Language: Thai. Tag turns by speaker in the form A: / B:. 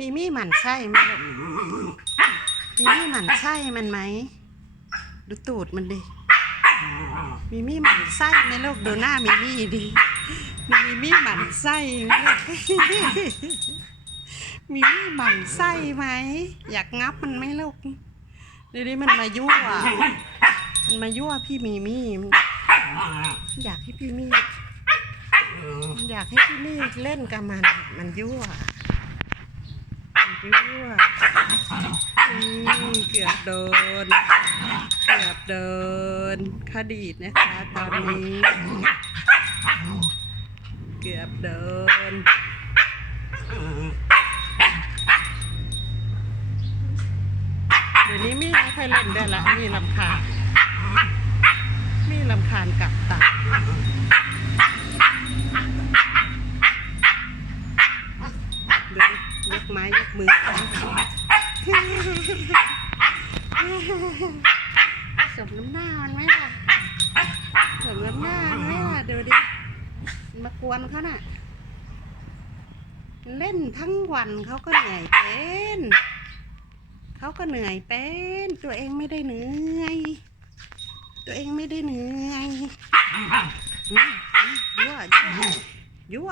A: มีมี่หมันไส้ไหมลูกมีมี่หมันไส้มันไหม ดูตูดมันดิ มีมี่หมันไส้ไหมลูกดูหน้ามีมี่ดิมีมี่หมันไส้ไหมลูกมีมี่หมันไส้ไหม อยากงับมันไหมลูกดูดิมันมายั่ว มันมายั่วพี่มีมี่อยากให้พี่มี่มันอยากให้พี่มี่เล่นกับมัน มันยั่ว มันยั่วเกือบโดน เกือบโดนคดีดนะคะตอนนี้ เกือบโดนเดี๋ยวนี้ไม่ค่อยเล่นได้ละมีลำคาญมีลำคาญกลับตาดูดิยก ไม้ยกมือ สมน้ำหน้ามันไหมล่ะสมน้ำหน้ามันไหมล่ะดูดิมันมากวนเขาน่ะ เล่นทั้งวันเขาก็เหนื่อยเป็นเขาก็เหนื่อยเป็น ตัวเองไม่ได้เหนื่อย ตัวเองไม่ได้เหนื่อยยั่วยั่วยั่ว